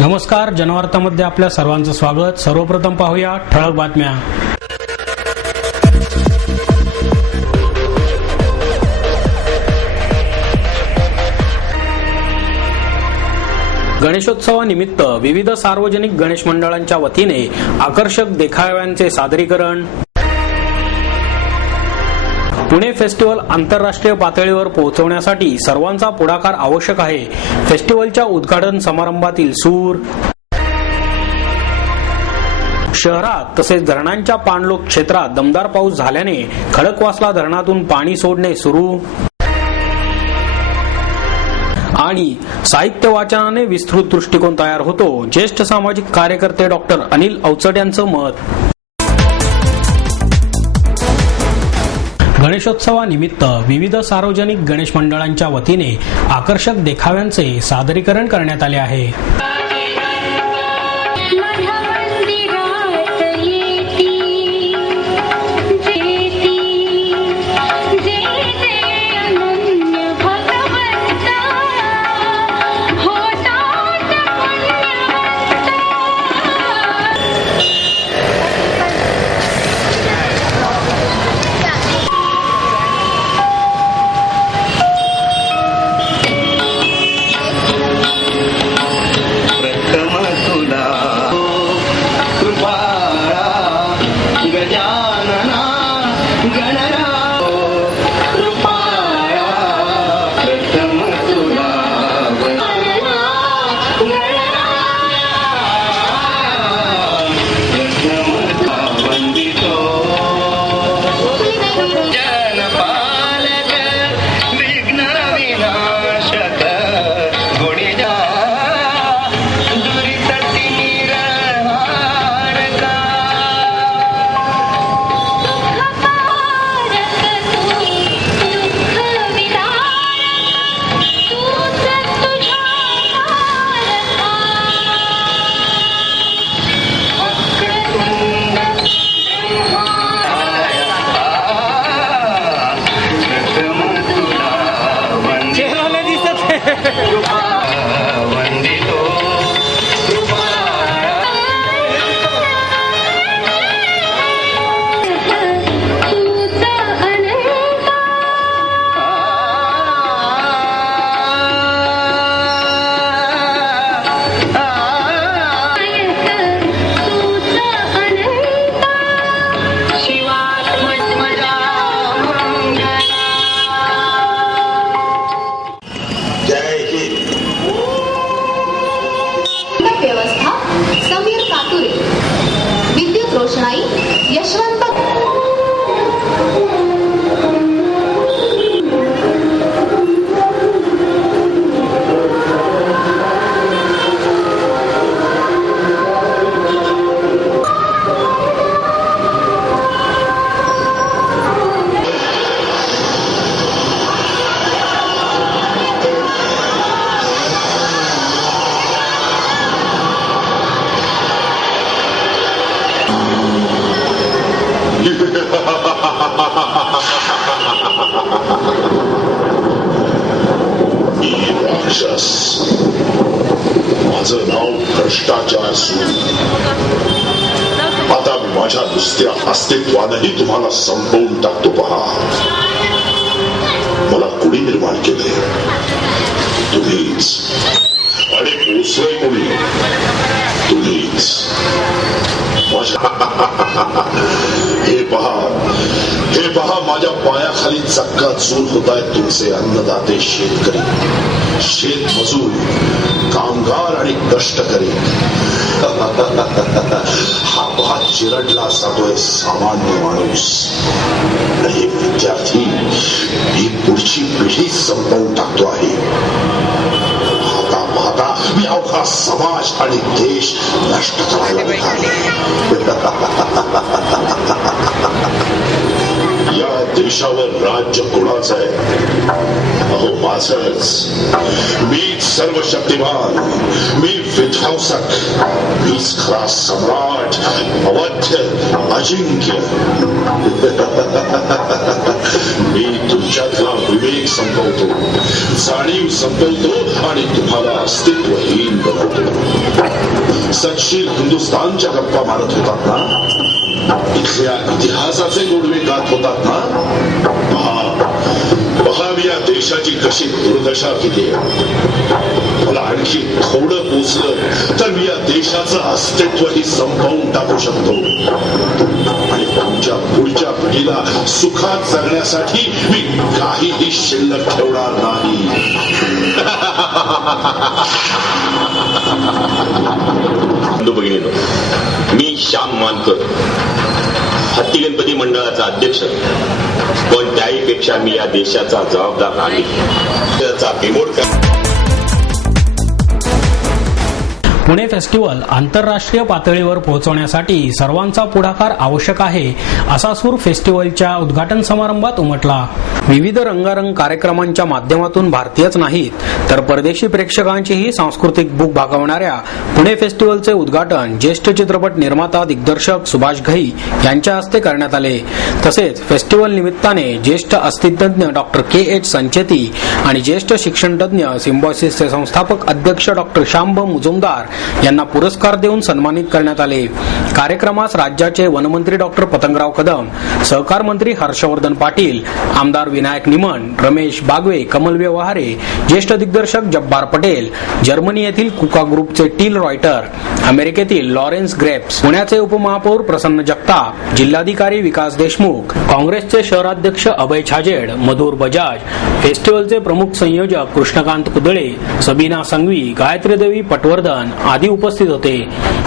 नमस्कार, जनवार्तामध्ये आपल्या सर्वांचं स्वागत. सर्वप्रथम पाहूया ठळक बातम्या. गणेशोत्सवानिमित्त विविध सार्वजनिक गणेश मंडळांच्या वतीने आकर्षक देखाव्यांचे सादरीकरण. पुणे फेस्टिवल आंतरराष्ट्रीय पातळीवर पोहोचवण्यासाठी सर्वांचा पुढाकार आवश्यक आहे. फेस्टिवलच्या उद्घाटन समारंभातील सूर. शहरात तसेच धरणांच्या पाणलोट क्षेत्रात दमदार पाऊस झाल्याने खडकवासला धरणातून पाणी सोडणे सुरू. आणि साहित्य वाचनाने विस्तृत दृष्टिकोन तयार होतो, ज्येष्ठ सामाजिक कार्यकर्ते डॉक्टर अनिल अवचट यांचं मत. गणेशोत्सवानिमित्त विविध सार्वजनिक गणेश मंडळांच्या वतीने आकर्षक देखाव्यांचे सादरीकरण करण्यात आले आहे. माझं नाव भ्रष्टाचार सूर. आता मी माझ्या नुसत्या अस्तित्वानंही तुम्हाला संपवून टाकतो. पहा, मला कुणी निर्माण केले? तुम्हीच. आणि पोचले कोणी? तुम्हीच. हे पहा, माझ्या पायाखाली चक्का चूर होत आहेत तुमचे अन्नदाते शेतकरी, शेतमजूर, कामगार आणि कष्टकरी. हा पहा चिरडला जातोय सामान्य माणूस. हे विद्यार्थी ही पुढची पिढी संपवून टाकतो आहे. पाहता मी अवघा समाज आणि देश नष्ट करायला निघाले. या देशावर राज्य कोणाचं आहे? अहो माझंच. मीच सर्वशक्तिमान, मी विध्वंसक, मीच खरा सम्राट, अवध्य, अजिंक्य. मी तुमच्यातला विवेक संपवतो, जाणीव संपवतो आणि तुम्हाला अस्तित्वहीन बनवतो. सच्शील हिंदुस्थानच्या गप्पा मारत होतात ना, इथल्या इतिहासाचे गोडवे गात होतात ना, पहा मी या देशाची कशी दुर्दशा केली आहे. मला आणखी थोडं पोचलं तर मी या देशाचं अस्तित्वही संपवून टाकू शकतो आणि तुमच्या पुढच्या पिढीला सुखात जगण्यासाठी मी काहीही शिल्लक ठेवणार नाही. बंधू भगिनींनो, मी श्याम मानकर, हत्ती गणपती मंडळाचा अध्यक्ष, पण त्याहीपेक्षा मी या देशाचा जबाबदार नागरिक. त्याचा बिमोड पुणे फेस्टिवल आंतरराष्ट्रीय पातळीवर पोहोचवण्यासाठी सर्वांचा पुढाकार आवश्यक आहे, असा सूर फेस्टिवलच्या उद्घाटन समारंभात उमटला. विविध रंगारंग कार्यक्रमांच्या माध्यमातून भारतीयच नाहीत तर परदेशी प्रेक्षकांचीही सांस्कृतिक भूक भागवणाऱ्या पुणे फेस्टिवलचे उद्घाटन ज्येष्ठ चित्रपट निर्माता दिग्दर्शक सुभाष घई यांच्या हस्ते करण्यात आले. तसेच फेस्टिवल निमित्ताने ज्येष्ठ अस्थितज्ञ डॉक्टर के.एच. संचेती आणि ज्येष्ठ शिक्षणतज्ञ सिम्बॉयसिसचे संस्थापक अध्यक्ष डॉक्टर शांब मुजुमदार यांना पुरस्कार देऊन सन्मानित करण्यात आले. कार्यक्रमास राज्याचे वनमंत्री डॉक्टर पतंगराव कदम, सहकार मंत्री हर्षवर्धन पाटील, आमदार विनायक निमण, रमेश बागवे, कमल व्यवहारे, ज्येष्ठ दिग्दर्शक जब्बार पटेल, जर्मनी येथील कुका ग्रुपचे टील रॉयटर, अमेरिकेतील लॉरेन्स ग्रेप्स, पुण्याचे उपमहापौर प्रसन्न जगताप, जिल्हाधिकारी विकास देशमुख, काँग्रेसचे शहराध्यक्ष अभय छाजेड, मधुर बजाज, फेस्टिवलचे प्रमुख संयोजक कृष्णकांत कुदळे, सबीना संघवी, गायत्री देवी पटवर्धन आदी उपस्थित होते.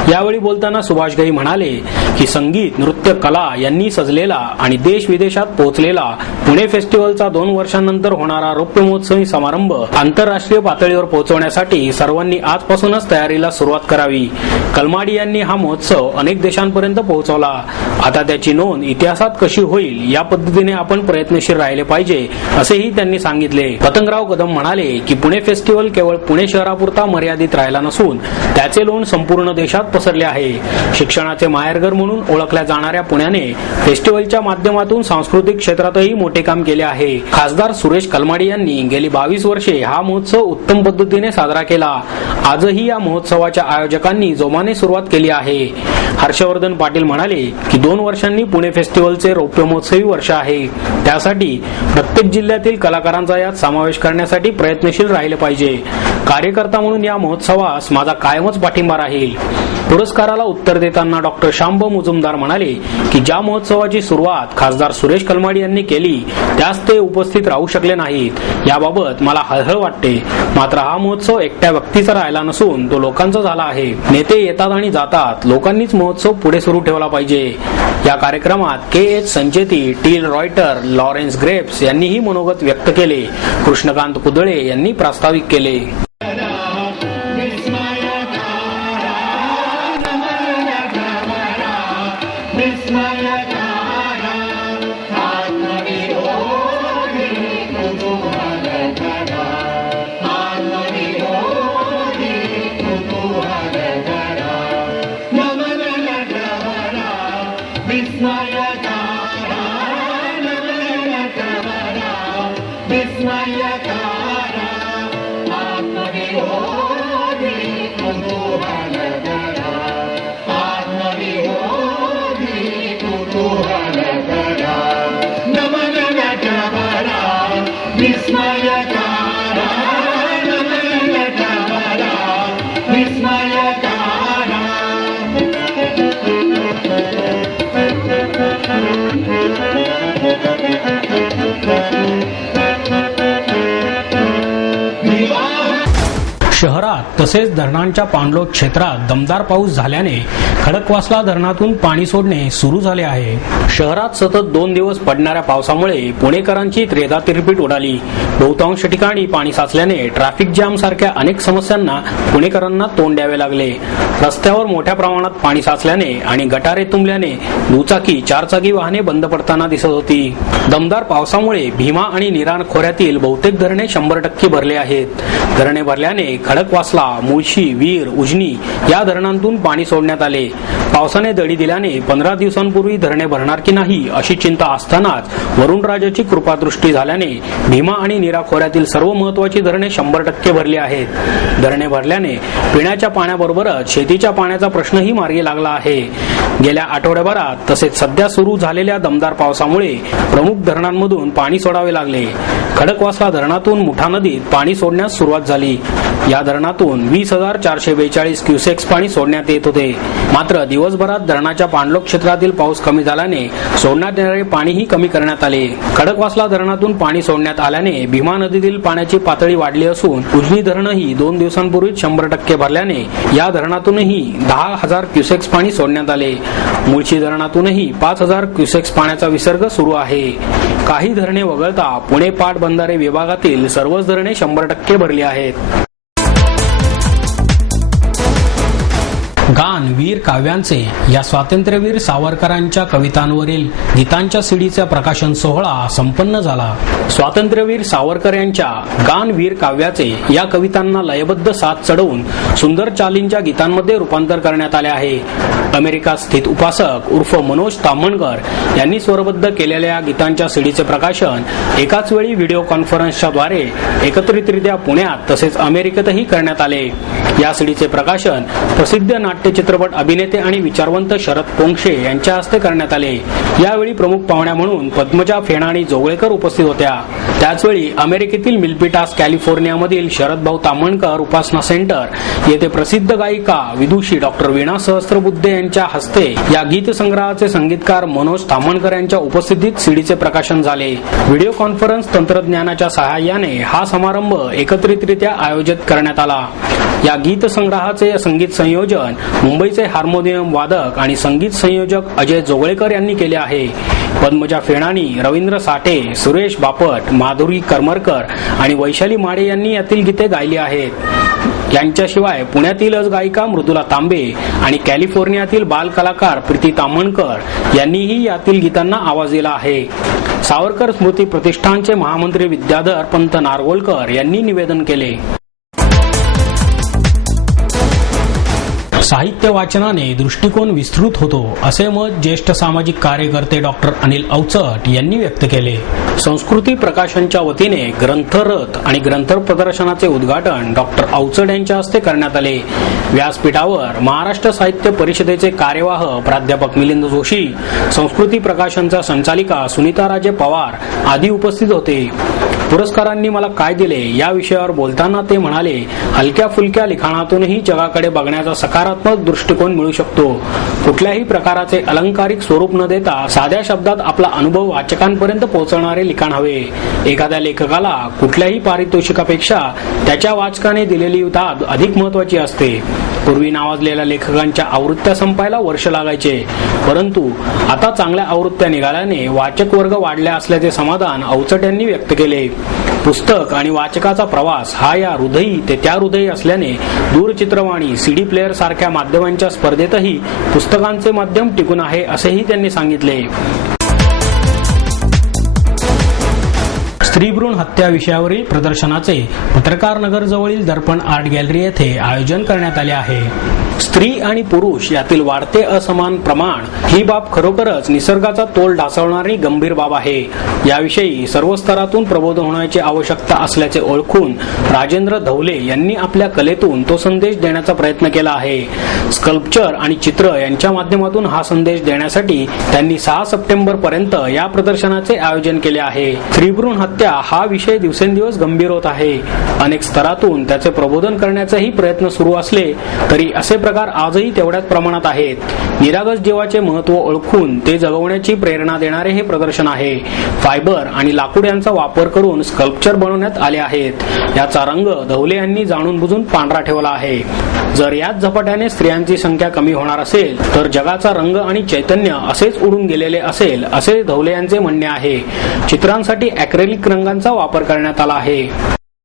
यावेळी बोलताना सुभाष घई म्हणाले की संगीत, नृत्य, कला यांनी सजलेला आणि देश विदेशात पोहोचलेला पुणे फेस्टिवलचा 2 वर्षांनंतर होणारा रौप्य महोत्सवी समारंभ आंतरराष्ट्रीय पातळीवर पोहोचवण्यासाठी सर्वांनी आजपासूनच तयारीला सुरुवात करावी. कलमाडी यांनी हा महोत्सव अनेक देशांपर्यंत पोहोचवला. आता त्याची नोंद इतिहासात कशी होईल या पद्धतीने आपण प्रयत्नशील राहिले पाहिजे, असेही त्यांनी सांगितले. पतंगराव कदम म्हणाले की पुणे फेस्टिवल केवळ पुणे शहरापुरता मर्यादित राहिला नसून त्याचे लोण संपूर्ण देशात पसरले आहे. शिक्षणाचे माहेरघर म्हणून ओळखल्या जाणाऱ्या पुण्याने फेस्टिवलच्या माध्यमातून सांस्कृतिक क्षेत्रातही मोठे काम केले आहे. खासदार सुरेश कलमाडी यांनी गेली 22 वर्षे हा महोत्सव उत्तम पद्धतीने साजरा केला. आजही या महोत्सवाच्या आयोजकांनी जोमाने सुरुवात केली आहे. हर्षवर्धन पाटील म्हणाले की 2 वर्षांनी पुणे फेस्टिवलचे रौप्य महोत्सवी वर्ष आहे. त्यासाठी प्रत्येक जिल्ह्यातील कलाकारांचा यात समावेश करण्यासाठी प्रयत्नशील राहिले पाहिजे. कार्यकर्ता म्हणून या महोत्सवास माझा कायमच पाठिंबा राहील. पुरस्काराला उत्तर देताना डॉक्टर शांब मुजुमदार म्हणाले की ज्या महोत्सवाची सुरुवात खासदार सुरेश कलमाडी यांनी केली त्यास ते उपस्थित राहू शकले नाहीत. याबाबत मला हळहळ वाटते. मात्र हा महोत्सव एकट्या व्यक्तीचा राहिला नसून तो लोकांचा झाला आहे. नेते येतात आणि जातात, लोकांनीच महोत्सव पुढे सुरू ठेवला पाहिजे. या कार्यक्रमात K H. Sancheti, Teel Reuter, Lawrence Grapes यांनीही मनोगत व्यक्त केले. कृष्णकांत कुदळे यांनी प्रास्ताविक केले. Bismillah, शहरात तसेच धरणांच्या पाणलोट क्षेत्रात दमदार पाऊस झाल्याने खडकवासला धरणातून पाणी सोडणे सुरू झाले आहे. शहरात सतत 2 दिवस पडणाऱ्या पावसामुळे पुणेकरांची त्रेधा तिरपीट उडाली. बहुतांश ठिकाणी पाणी साचल्याने ट्रॅफिक जॅम सारख्या अनेक समस्यांना पुणेकरांना तोंड द्यावे लागले. रस्त्यावर मोठ्या प्रमाणात पाणी साचल्याने आणि गटारे तुंबल्याने दुचाकी, चारचाकी वाहने बंद पडताना दिसत होती. दमदार पावसामुळे भीमा आणि नीरा खोऱ्यातील बहुतेक धरणे 100% भरले आहेत. धरणे भरल्याने खडकवासला, मुळशी, वीर, उजनी या धरणांतून पाणी सोडण्यात आले. पावसाने दडी दिल्याने 15 दिवसांपूर्वी धरणे भरणार की नाही अशी चिंता असतानाच वरुणराजाची कृपादृष्टी झाल्याने भीमा आणि नीरा खोऱ्यातील सर्व महत्वाची धरणे 100% भरली आहेत. धरणे भरल्याने पिण्याच्या पाण्याबरोबरच शेतीच्या पाण्याचा प्रश्नही मार्गी लागला आहे. गेल्या आठवड्याभरात तसेच सध्या सुरू झालेल्या दमदार पावसामुळे प्रमुख धरणांमधून पाणी सोडावे लागले. खडकवासला धरणातून मुठा नदीत पाणी सोडण्यास सुरुवात झाली. या धरणातून 20,442 क्युसेक्स पाणी सोडण्यात येत होते. मात्र दिवसभरात धरणाच्या पाणलोट क्षेत्रातील पाऊस कमी झाल्याने सोडण्यात येणारे पाणीही कमी करण्यात आले. खडकवासला धरणातून पाणी सोडण्यात आल्याने भीमा नदीतील पाण्याची पातळी वाढली असून उजनी धरणही 2 दिवसांपूर्वीच 100% भरल्याने या धरणातूनही 10,000 क्युसेक्स पाणी सोडण्यात आले. मुळशी धरणातूनही 5,000 क्युसेक्स पाण्याचा विसर्ग सुरू आहे. काही धरणे वगळता पुणे पाटबंधारे विभागातील सर्वच धरणे 100% भरली आहेत. गान वीर काव्यांचे या स्वातंत्र्यवीर सावरकरांच्या कवितांवरील गीतांच्या सीडीचा प्रकाशन सोहळा संपन्न झाला. स्वातंत्र्यवीर सावरकर यांच्या गान वीर काव्याचे या कवितांना लयबद्ध साथ चढवून सुंदर चालींच्या गीतांमध्ये रूपांतर करण्यात आले आहे. अमेरिका स्थित उपासक उर्फ मनोज ताम्हणकर यांनी स्वरबद्ध केलेल्या गीतांच्या सीडीचे प्रकाशन एकाच वेळी व्हिडिओ कॉन्फरन्सच्या द्वारे एकत्रितरित्या पुण्यात तसेच अमेरिकेतही करण्यात आले. या सीडीचे प्रकाशन प्रसिद्ध नाट्य चित्रपट अभिनेते आणि विचारवंत शरद पोंक्षे यांच्या हस्ते करण्यात आले. यावेळी प्रमुख पाहुण्या म्हणून पद्मजा फेणाणी जोगळेकर उपस्थित होत्या. त्याचवेळी अमेरिकेतील मिल्पिटास कॅलिफोर्नियामधील शरदभाऊ ताम्हणकर उपासना सेंटर येथे प्रसिद्ध गायिका विदुषी डॉक्टर वीणा सहस्त्रबुद्धे यांच्या हस्ते या गीत संग्रहाचे संगीतकार मनोज ताम्हणकर यांच्या उपस्थितीत सीडीचे प्रकाशन झाले. व्हिडिओ कॉन्फरन्स तंत्रज्ञानाच्या सहाय्याने हा समारंभ एकत्रितरित्या आयोजित करण्यात आला. या गीत संग्रहाचे संगीत संयोजन मुंबईचे हार्मोनियम वादक आणि संगीत संयोजक अजय जोगळेकर यांनी केले आहे. पद्मजा फेणाणी, रवींद्र साठे, सुरेश बापट, माधुरी करमरकर आणि वैशाली माडे यांनी यातील गीते गायली आहेत. यांच्याशिवाय पुण्यातीलच गायिका मृदुला तांबे आणि कॅलिफोर्नियातील बाल कलाकार प्रीती ताम्हणकर यांनीही यातील गीतांना आवाज दिला आहे. सावरकर स्मृती प्रतिष्ठानचे महामंत्री विद्याधर पंत नारगोलकर यांनी निवेदन केले. साहित्य वाचनाने दृष्टिकोन विस्तृत होतो असे मत ज्येष्ठ सामाजिक कार्यकर्ते डॉक्टर अनिल अवचट यांनी व्यक्त केले. संस्कृती प्रकाशनच्या वतीने ग्रंथरथ आणि ग्रंथ प्रदर्शनाचे उद्घाटन डॉक्टर अवचट यांच्या हस्ते करण्यात आले. व्यासपीठावर महाराष्ट्र साहित्य परिषदेचे कार्यवाह प्राध्यापक मिलिंद जोशी, संस्कृती प्रकाशनच्या संचालिका सुनीता राजे पवार आदी उपस्थित होते. पुरस्कारांनी मला काय दिले या विषयावर बोलताना ते म्हणाले, हलक्या फुलक्या लिखाणातूनही जगाकडे बघण्याचा सकारात्मक दृष्टिकोन मिळू शकतो. कुठल्याही प्रकाराचे अलंकारिक स्वरूप न देता साध्या शब्दात आपला अनुभव वाचकांपर्यंत पोहोचवणारे लिखाण हवे. एखाद्या लेखकाला कुठल्याही पारितोषिकापेक्षा त्याच्या वाचकाने दिलेली दाद अधिक महत्वाची असते. पूर्वी नावाजलेल्या लेखकांच्या आवृत्त्या संपायला वर्ष लागायचे, परंतु आता चांगल्या आवृत्त्या निघाल्याने वाचक वर्ग वाढला असल्याचे समाधान अवचट यांनी व्यक्त केले. पुस्तक आणि वाचकाचा प्रवास हा या हृदयी ते त्या हृदयी असल्याने दूरचित्रवाणी, सीडी प्लेअर सारख्या माध्यमांच्या स्पर्धेतही पुस्तकांचे माध्यम टिकून आहे असेही त्यांनी सांगितले. स्त्रीभ्रूण हत्या विषयावरील प्रदर्शनाचे पत्रकार नगर जवळील दर्पण आर्ट गॅलरी येथे आयोजन करण्यात आले आहे. स्त्री आणि पुरुष यातील वाढते असमान प्रमाण ही बाब खरोखरच निसर्गाचा तोल ढासळणारी गंभीर बाब आहे. याविषयी सर्व स्तरातून प्रबोधन होण्याची आवश्यकता असल्याचे ओळखून राजेंद्र धवले यांनी आपल्या कलेतून तो संदेश देण्याचा प्रयत्न केला आहे. स्कल्पचर आणि चित्र यांच्या माध्यमातून हा संदेश देण्यासाठी त्यांनी 6 सप्टेंबर पर्यंत या प्रदर्शनाचे आयोजन केले आहे. स्त्रीभ्रूण हत्या हा विषय दिवसेंदिवस गंभीर होत आहे. अनेक स्तरातून त्याचे प्रबोधन करण्याचाही प्रयत्न सुरू असले तरी असे प्रकार आजही तेवढ्याच प्रमाणात आहेत. निरागस जीवाचे महत्त्व ओळखून ते जगवण्याची प्रेरणा देणारे हे प्रदर्शन आहे. फायबर आणि लाकूड यांचा वापर करून स्कल्पचर बनवण्यात आले आहेत. याचा रंग धवले यांनी जाणून बुजून पांढरा ठेवला आहे. जर याच झपाट्याने स्त्रियांची संख्या कमी होणार असेल तर जगाचा रंग आणि चैतन्य असेच उडून गेलेले असेल, असे धवले यांचे म्हणणे आहे. चित्रांसाठी ॲक्रेलिक रंगांचा वापर करण्यात आला आहे.